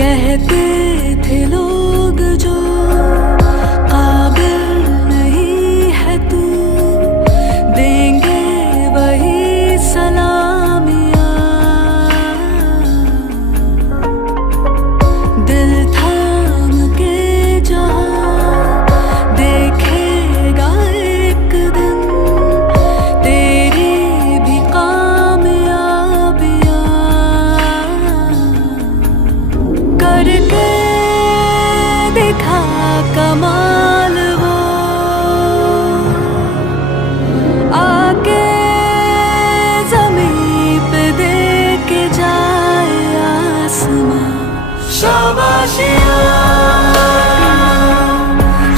कहते थे लोग जो काबिल नहीं है तू, देंगे वही सलामियाँ। दिल थाम के जहाँ देखेगा एक दिन तेरी भी कामयाबियाँ। करके दिखा कमाल वो, आके ज़मीं पे दे के जाए आसमां। शाबाशियाँ,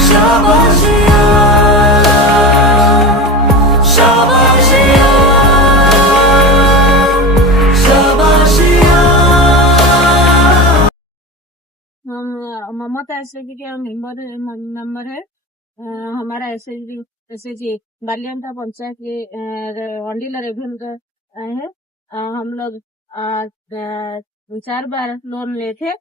शाबाशियाँ, शाबाशियाँ, शाबाशियाँ। हम ममता एसएचजी के नंबर है। हमारा एसएचजी बालियांता पंचायत के अंडीला रेवेन्यू का है। हम लोग 4 बार लोन लिए थे।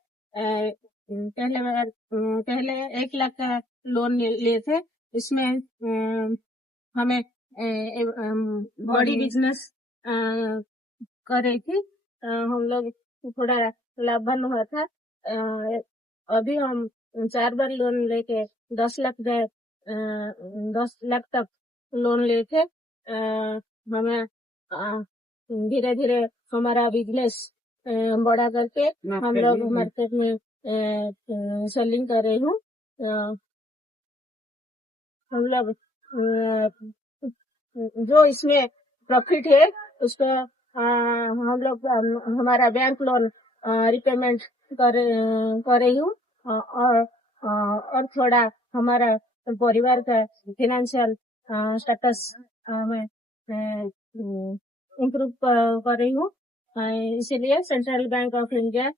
पहले 1 लाख का लोन लिए थे। इसमें हमें बड़ी बिजनेस कर रही थी। हम लोग थोड़ा लाभवान हुआ था। अभी हम 4 बार लोन लेके 10 लाख तक लोन लिए थे। हमें धीरे धीरे हमारा बिजनेस बड़ा करके हम लोग मार्केट में सेलिंग कर रही हूँ। हम लोग जो इसमें प्रॉफिट है उसको हम लोग हमारा बैंक लोन रिपेमेंट कर रही हूँ। और थोड़ा हमारा परिवार का फिनेंशियल स्टेटस में इम्प्रूव कर रही हूँ। इसीलिए Central Bank of India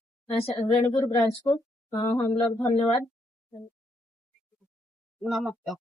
Venupur branch को हम लोग धन्यवाद। नमस्ते।